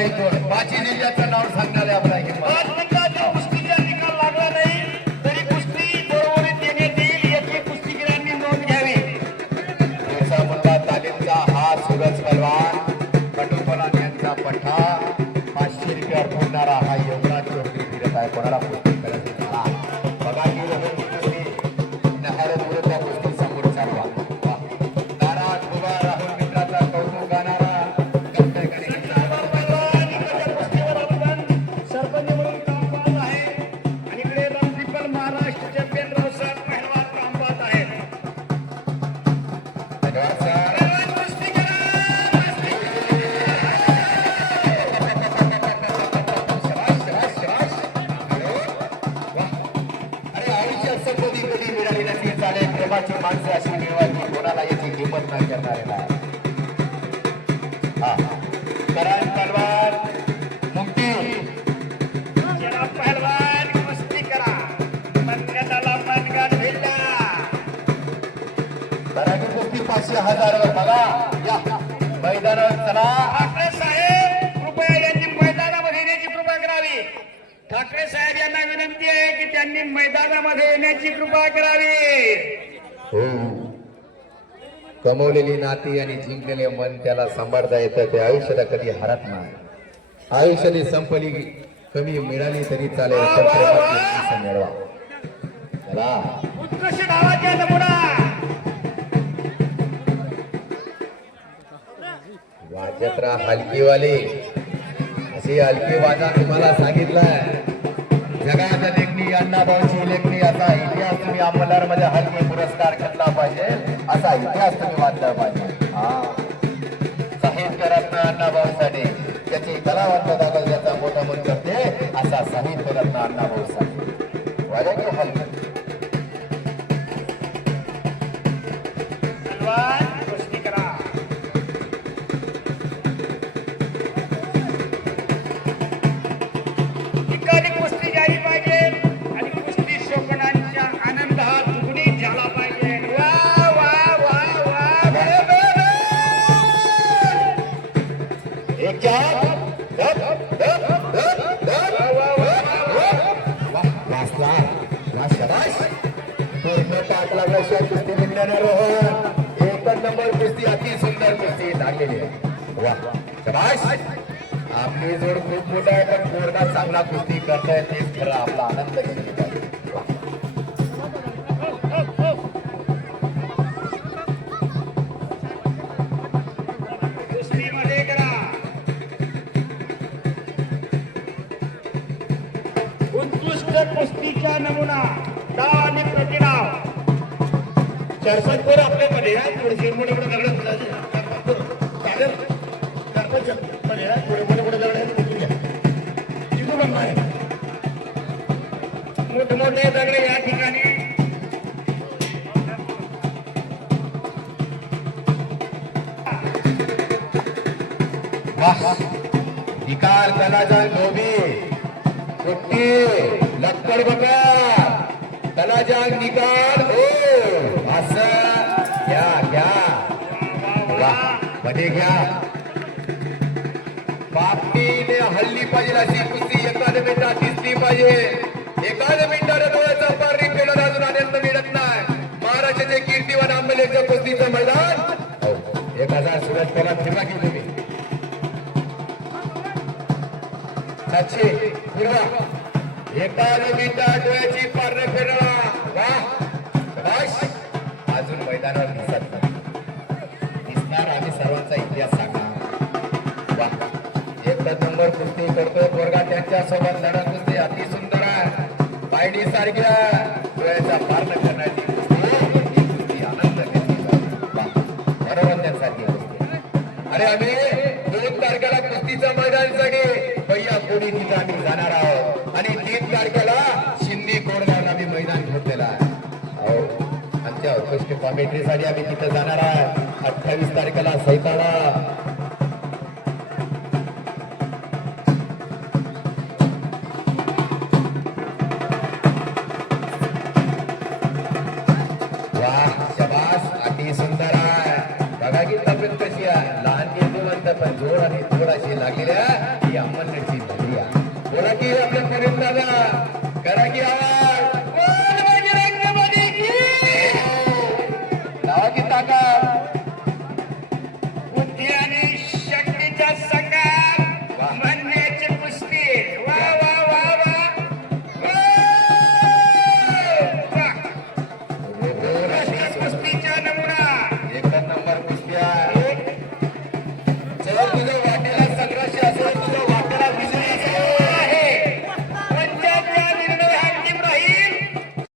एक दोन पाचही जिल्ह्याचं नाव सांगणारे आपला हिंमत. 5 मिनिटात कुस्तीचा निकाल लागला नाही तरी कुस्ती बरोबरीत देण्यात येईल याची कुस्तीगिरांनी नोंद घ्यावी. पुढचा मुद्दा तालीमचा हा सूरज पलवान पटोपलान यांचा पठ्ठा 500 रुपये फोडणारा हा युवराज चौधरी फिरत आहे. कोणाला कुस्ती करायची मला बघा की नहर पुढे त्या कुस्ती समोर चालवा. नाराज उभा राहुल मित्राचा कौतुक गाणारा सरपंच म्हणून काम पाहत आहे आणि इकडे रामपिपल महाराष्ट्र चॅम्पियन रावसाहेब पहलवान काम पाहत आहेत. धन्यवाद सर. अरे आयुष्यात असं कधी कधी मिळाली नसली चालेल. प्रेमाची माणसं अशी मिळवायची कोणाला याची किंमत नाही करणारेला. हा करण तलवार मुक्ती चला पहलवान कुस्ती करा. मनगटाला मनगट भिडला. कराकी कुस्ती 500,000 बघा या मैदानावर चला. ठाकरे साहेब कृपया यांनी मैदानामध्ये येण्याची कृपा करावी. ठाकरे साहेब यांना विनंती आहे की त्यांनी मैदानामध्ये येण्याची कृपा करावी. हो कमवलेली नाती आणि जिंकलेले मन त्याला सांभाळता येतं. ते आयुष्याला कधी हरत नाही. आयुष्याने संपली कमी मिळाली तरी चालेल पण प्रेमाची यश मिळवा. चला उत्कृष्ट डावाचा नमुना. वाजत्रा हलकीवाली अशी हलकी वाजा तुम्हाला सांगितलंय. जगाच्या लेखणी अण्णाभाऊची लेखणी असा इतिहास तुम्ही अंमलामध्ये हलके पुरस्कार घेतला पाहिजे. असा इतिहास तुम्ही वाचला पाहिजे. हा साहित्य रत्न अण्णाभाऊसाठी त्याची कलावंत दाखल ज्याचा मोठा मन करते असा साहित्य रत्न अण्णाभाऊसाठी वाजा की हलकी. पहलवान कुस्ती करा. ठिकाणी कुस्ती झाली पाहिजे आणि कुस्ती शोभनांच्या आनंद हा दुगणीत झाला पाहिजे. वा वा वा वा बरोबर. एक चार धप, धप, धप, धप. वाचला वा शाबास. पूर्ण ताट लागल्याशिवाय कुस्ती जिंकणार रोहन. एकच नंबर कुस्ती अति सुंदर कुस्ती लागलेली आहे. वा शाबास. आपली जोड खूप मोठा आहे पण पोरगा चांगला कुस्ती करताय तेच खरं आपला आनंद घेतला पाहिजे. कुस्तीमध्ये करा. उत्कृष्ट कुस्तीचा नमुना डाव आणि प्रतिडाव. सरपंचवर आपल्यामध्ये थोडेसे मोठे मोठे दगड चालेल. सरपंच थोडे मोठे मोठे दगड तिथून नाही मोठे मोठे दगड या ठिकाणी. वाह निकाल कलाजा धोबी सुट्टी लक्कड बघा कलाजा निकाल. हो असं घ्या घ्या. वाह मध्ये घ्या. बापटीने हल्ली पाहिजे अशी कुस्ती एकाच मिनिटात दिसली पाहिजे. एकाच मिनिटाने डोळ्याचा पार रिपेला अजून आनंद मिळत नाही. महाराष्ट्राचे कीर्तिवान आंबेलेच्या कुस्तीचं मैदान 1000 सुरत त्याला फिरवा की तुम्ही 700 फिरवा. एकाच मिनिटात डोळ्याची पार फिरवा. वाह अजून मैदानावर दिसत नाही. दिसणार आम्ही सर्वांचा इतिहास सांगा. एकच नंबर कुस्ती करतोय पोरगा त्यांच्या सोबत लढत कुस्ती अति सुंदर आहे. पायडी सारख्या डोळ्याचा पार न करण्याची कुस्ती आनंद बरोबर त्यांसाठी कुस्ती. अरे आम्ही 2 तारखेला कुस्तीचं मैदान सगळे भैया कोणी तिथं आम्ही जाणार आहोत आणि 3 तारखेला शिंदे कोडगाव आम्ही मैदान घेतलेलं आहे. आमच्या उत्कृष्ट कॉमेंट्रीसाठी आम्ही तिथं जाणार आहोत. 28 तारखेला सैताळा. वाह शाबास अति सुंदर आहे. बघा की तब्येत कशी आहे लहान जिवंत पण जोड आणि जोड अशी लागलेल्या ही अमरनेरची नगरी आहे बोला की आपल्या करीम दादा करा की आवाज बोल बजरंगबली की लावा की ताकद बुद्धी आणि शक्तीच्या संघात म्हणण्याची कुस्ती वा वा वा वा वा. कुस्तीचा नमुना एक नंबर कुस्ती आहे